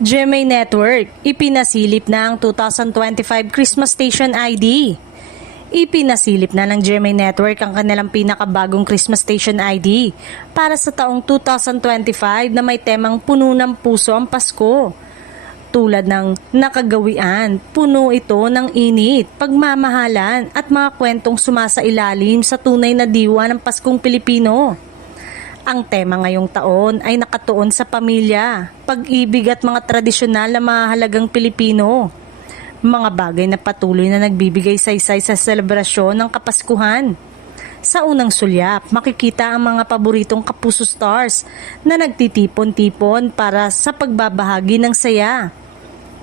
GMA Network, ipinasilip na ang 2025 Christmas Station ID. Ipinasilip na ng GMA Network ang kanilang pinakabagong Christmas Station ID para sa taong 2025 na may temang puno ng puso ang Pasko. Tulad ng nakagawian, puno ito ng init, pagmamahalan at mga kwentong sumasailalim sa tunay na diwa ng Paskong Pilipino. Ang tema ngayong taon ay nakatuon sa pamilya, pag-ibig at mga tradisyonal na mahalagang Pilipino. Mga bagay na patuloy na nagbibigay saysay sa selebrasyon ng Kapaskuhan. Sa unang sulyap, makikita ang mga paboritong Kapuso Stars na nagtitipon-tipon para sa pagbabahagi ng saya,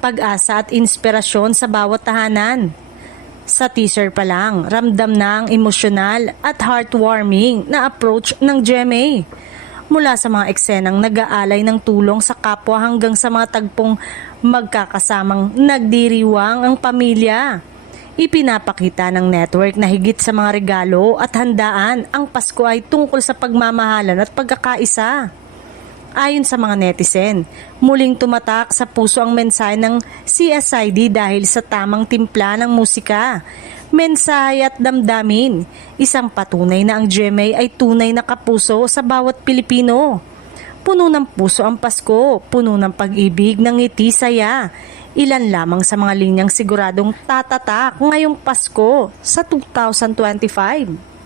pag-asa at inspirasyon sa bawat tahanan. Sa teaser pa lang, ramdam na ang emosyonal at heartwarming na approach ng GMA. Mula sa mga eksenang nag-aalay ng tulong sa kapwa hanggang sa mga tagpong magkakasamang nagdiriwang ang pamilya. Ipinapakita ng network na higit sa mga regalo at handaan, ang Pasko ay tungkol sa pagmamahalan at pagkakaisa. Ayon sa mga netizen, muling tumatak sa puso ang mensahe ng CSID dahil sa tamang timpla ng musika, mensahe at damdamin. Isang patunay na ang GMA ay tunay na kapuso sa bawat Pilipino. Puno ng puso ang Pasko, puno ng pag-ibig, ng ngiti, saya. Ilan lamang sa mga linyang siguradong tatatak ngayong Pasko sa 2025.